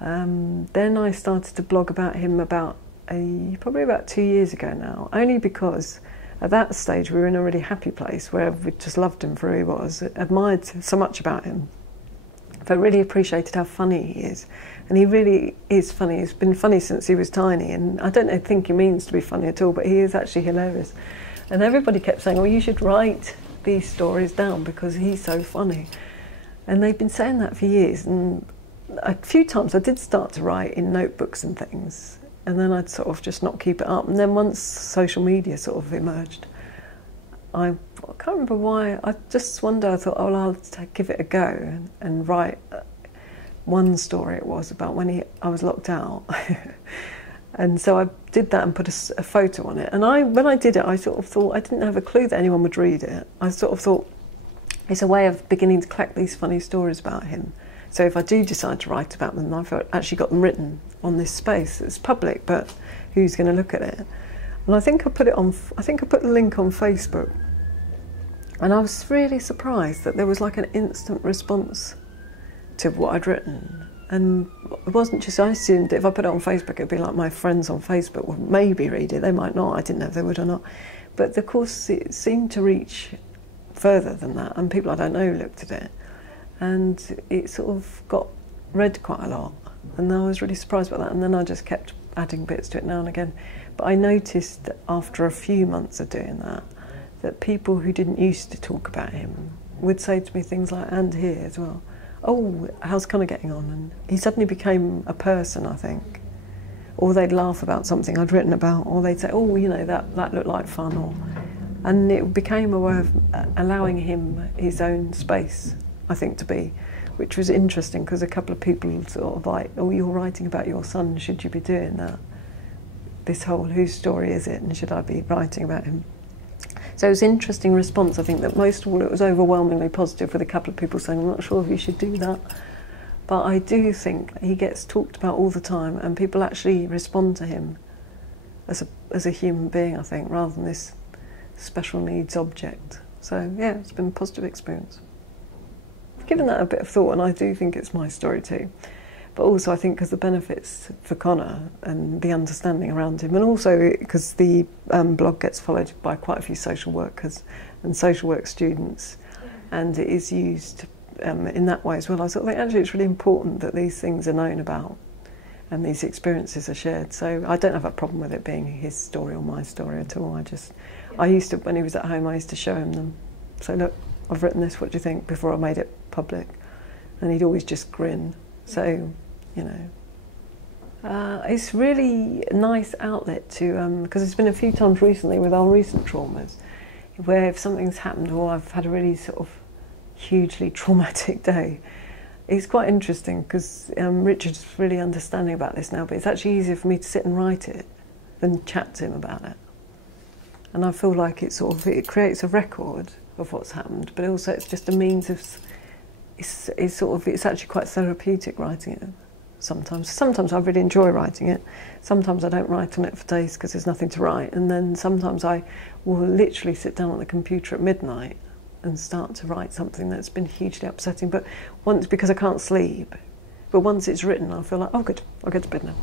Then I started to blog about him probably about 2 years ago now, only because at that stage we were in a really happy place where we just loved him for who he was, admired so much about him, but really appreciated how funny he is. And he really is funny. He's been funny since he was tiny, and I don't think he means to be funny at all, but he is actually hilarious. And everybody kept saying, well, you should write these stories down because he's so funny. And they've been saying that for years, and a few times I did start to write in notebooks and things, and then I'd sort of just not keep it up. And then once social media sort of emerged, I can't remember why, one day I thought, oh, well, I'll give it a go and write one story it was about when I was locked out. And so I did that and put a photo on it. And when I did it, I sort of thought, I didn't have a clue that anyone would read it. I sort of thought, it's a way of beginning to collect these funny stories about him. So if I do decide to write about them, I've actually got them written on this space. It's public, but who's going to look at it? And I think I put the link on Facebook. And I was really surprised that there was like an instant response to what I'd written. And it wasn't just, I assumed that if I put it on Facebook, it'd be like my friends on Facebook would maybe read it. They might not. I didn't know if they would or not. But of course, it seemed to reach further than that, and people I don't know looked at it. And it sort of got read quite a lot. And I was really surprised by that. And then I just kept adding bits to it now and again. But I noticed that after a few months of doing that, that people who didn't used to talk about him would say to me things like, and here as well, oh, how's Connor getting on? And he suddenly became a person, I think. Or they'd laugh about something I'd written about, or they'd say, oh, you know, that looked like fun. And it became a way of allowing him his own space, I think, to be, which was interesting because a couple of people sort of like, oh, you're writing about your son, should you be doing that? This whole, whose story is it, and should I be writing about him? So it was an interesting response. I think that most of all it was overwhelmingly positive, with a couple of people saying, I'm not sure if you should do that. But I do think he gets talked about all the time, and people actually respond to him as a human being, I think, rather than this special needs object. So yeah, it's been a positive experience. I've given that a bit of thought, and I do think it's my story too. But also I think because the benefits for Connor and the understanding around him, and also because the blog gets followed by quite a few social workers and social work students, and it is used in that way as well. I sort of think actually it's really important that these things are known about and these experiences are shared. So I don't have a problem with it being his story or my story at all. I used to, when he was at home, I used to show him them. So look, I've written this, what do you think, before I made it public? And he'd always just grin. So, you know, it's really a nice outlet to, because it's been a few times recently with our recent traumas, where if something's happened or I've had a really sort of hugely traumatic day, it's quite interesting because Richard's really understanding about this now, but it's actually easier for me to sit and write it than chat to him about it. And I feel like it creates a record of what's happened, but also it's just a means of, it's actually quite therapeutic writing it sometimes. Sometimes I really enjoy writing it. Sometimes I don't write on it for days because there's nothing to write. And then sometimes I will literally sit down on the computer at midnight and start to write something that's been hugely upsetting. But once, because I can't sleep, but once it's written, I feel like, oh good, I'll go to bed now.